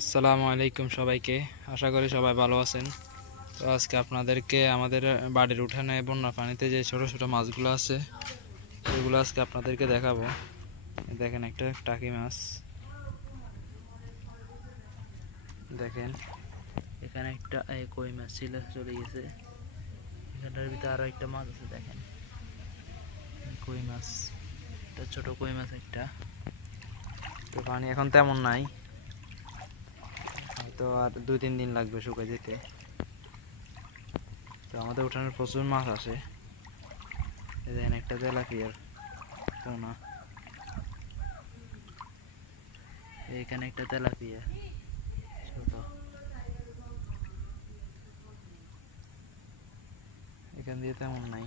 আসসালামু আলাইকুম সবাইকে। আশা করি সবাই ভালো আছেন। তো আজকে আপনাদেরকে আমাদের বাড়ির উঠানে বন্যা পানিতে যে ছোট ছোট মাছগুলো আছে সেগুলো আজকে আপনাদেরকে দেখাবো। দেখেন একটা টাকি মাছ, দেখেন এখানে একটা কই মাছ ছিল, চলে গেছে। এখানটার ভিতরে আরো একটা মাছ আছে, দেখেন কই মাছ, একটা ছোট কই মাছ একটা। তো পানি এখন তেমন নাই, হয়তো আর 2-3 দিন লাগবে শুকাই যেতে। তো আমাদের উঠানে প্রচুর মাছ আসে। দেখেন একটা তেলাপিয়ার পোনা, এখানে একটা তেলাপিয়া ছোট, এখান দিয়ে তেমন নাই।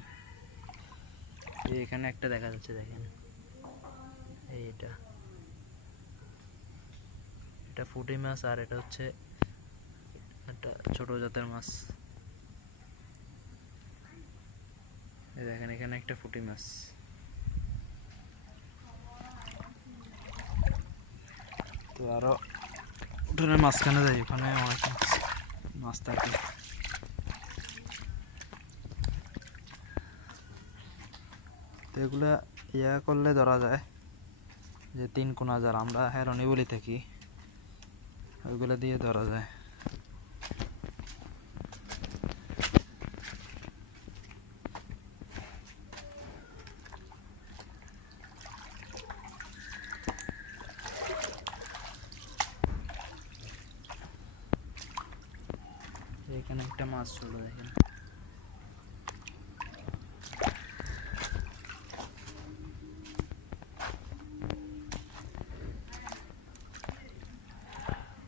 এখানে একটা দেখা যাচ্ছে, দেখেন এইটা, এটা পুঁটি মাছ আর এটা হচ্ছে একটা ছোট জাতের মাছ। এই দেখেন এখানে একটা পুঁটি মাছ। তো আরো উঠোনের মাঝখানে যাই, ওখানে অনেক মাছ থাকে। তো এগুলা ইয়া করলে ধরা যায়, যে 3 কোনা জাল, আমরা হেরনি বলি থাকি, ওইগুলো দিয়ে ধরা যায়। এখানে একটা মাছ ছিল, দেখেন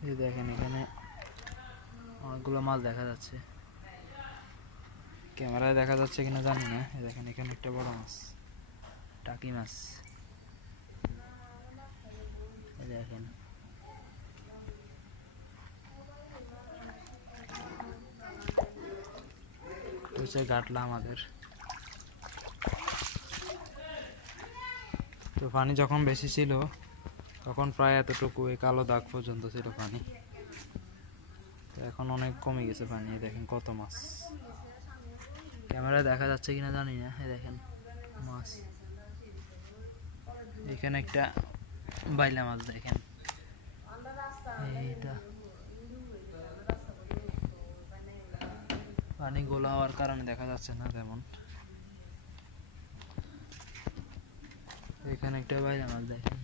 এই দেখেন এখানে অনেকগুলো মাছ দেখা যাচ্ছে। ক্যামেরায় দেখা যাচ্ছে কিনা জানি না। এই দেখেন এখানে একটা বড় মাছ, টাকি মাছ। এই দেখেন হচ্ছে গাটলা আমাদের। তো পানি যখন বেশি ছিল তখন প্রায় এতটুকু, এই কালো দাগ পর্যন্ত ছিল পানি। তো এখন অনেক কমে গেছে পানি। দেখেন কত মাছ, ক্যামেরায় দেখা যাচ্ছে কিনা জানি না। এই দেখেন মাছ, এখানে একটা বাইলা মাছ, দেখেন এইটা। পানি গোলা হওয়ার কারণে দেখা যাচ্ছে না তেমন। এখানে একটা বাইলা মাছ, দেখেন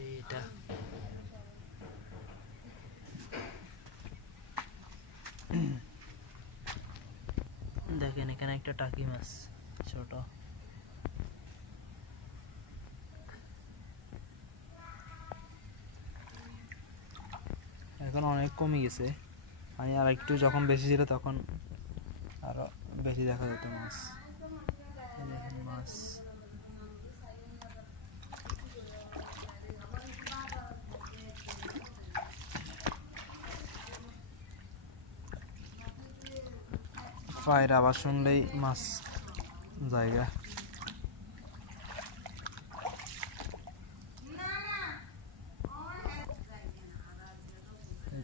এইটা। দেখেন এখানে একটা টাকি মাছ ছোট। এখন অনেক কমে গেছে পানি, আর একটু যখন বেশি ছিল তখন আরো বেশি দেখা যেত মাছ। দেখেন মাছ, পায়ের আবার শুনলেই মাছ জায়গা।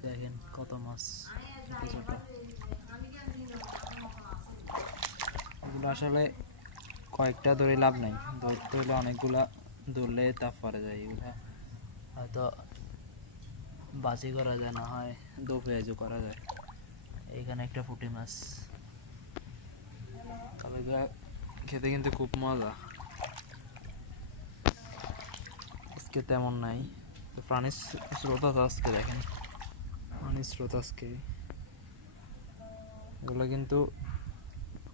দেখেন কত মাছ, ছোট ছোট। এগুলো আসলে কয়েকটা ধরে লাভ নাই, ধরতে হলে অনেকগুলা ধরলে তাপ পরে যায়। এগুলা হয়তো বাজি করা যায়, না হয় দো পেঁয়াজও করা যায়। এইখানে একটা পুঁটি মাছ, তবে খেতে কিন্তু খুব মজা। আজকে তেমন নাই, তো প্রাণীর স্রোত আছে আজকে, দেখেন পানির স্রোত আজকে। এগুলো কিন্তু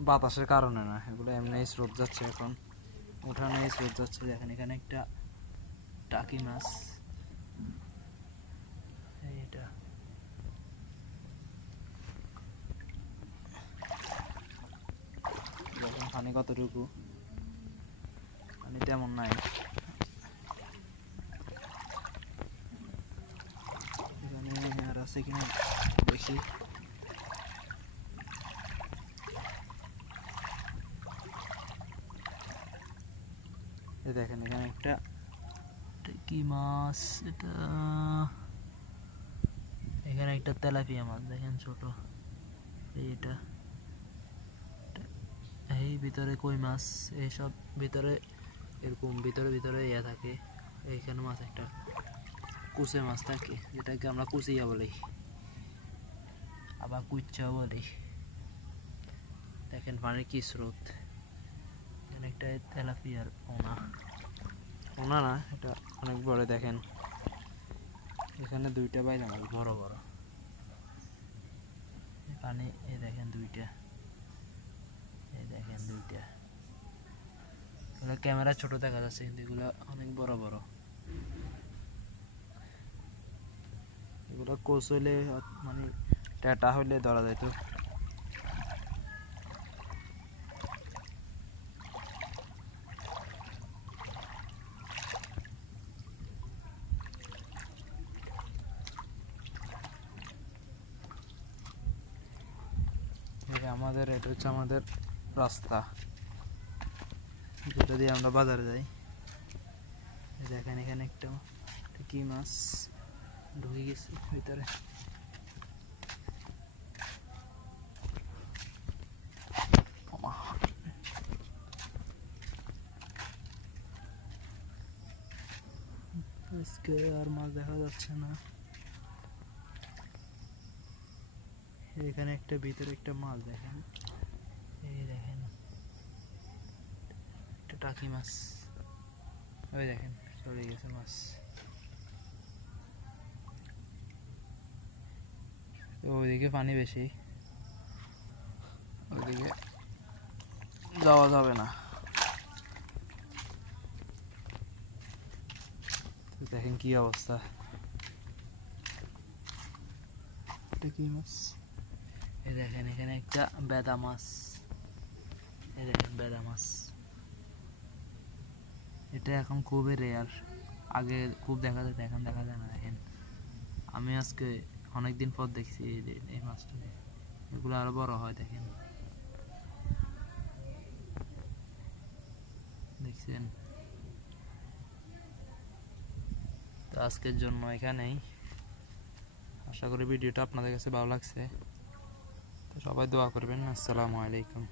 বাতাসের কারণে না, এগুলো এমনি স্রোত যাচ্ছে। এখন উঠানে স্রোত যাচ্ছে। দেখেন এখানে একটা টাকি মাছ, এইটা। দেখেন পানি কতটুকু, পানি তেমন নাই। এখানে আর আছে কিনা দেখি। দেখেন এখানে একটা কি মাছ এটা? এখানে একটা তেলাপিয়া মাছ দেখেন, ছোট। এইটা এই ভিতরে কই মাছ, এইসব ভিতরে এরকম ভিতরে ভিতরে ইয়া থাকে। এইখানে মাছ একটা কুচে মাছ থাকে, যেটাকে আমরা কুচিয়া বলি, আবার কুচ্চাও বলি। দেখেন পানির কি স্রোত। এখানে একটা তেলাপিয়ার পোনা, পোনা না, এটা অনেক বড়। দেখেন এখানে দুইটা বাইলা মাছ, বড় বড় পানি। এই দেখেন দুইটা, এই দেখেন দুইটা। এগুলো ক্যামেরা ছোট দেখা যাচ্ছে, কিন্তু এগুলো অনেক বড় বড়। এগুলো কোচ হইলে মানে টাটা হইলে ধরা যাইতো। আমাদের এটা হচ্ছে আমাদের রাস্তা, যেটা দিয়ে আমরা বাজারে যাই। দেখেন এখানে একটা কি মাছ ঢুকে গেছে ভিতরে। আজকে আর মাছ দেখা যাচ্ছে না। এখানে একটা ভিতরে একটা মাছ দেখেন, এই দেখেন একটা টাকি মাছ। ওই দেখেন চলে গেছে মাছ। ওইদিকে পানি বেশি, ওইদিকে যাওয়া যাবে না। দেখেন কি অবস্থা। এটা কি মাছ? এই দেখেন এখানে একটা বেদা মাছ, এই দেখেন বেদা মাছ। এটা এখন খুবই রেয়ার, আগে খুব দেখা যেত, এখন দেখা যায় না। দেখেন আমি আজকে অনেকদিন পর দেখছি এই মাছটা। এগুলো আরো বড় হয়, দেখেন দেখছেন। তো আজকের জন্য এখানেই। আশা করি ভিডিওটা আপনাদের কাছে ভালো লাগছে। তো সবাই দোয়া করবেন। আসসালামু আলাইকুম।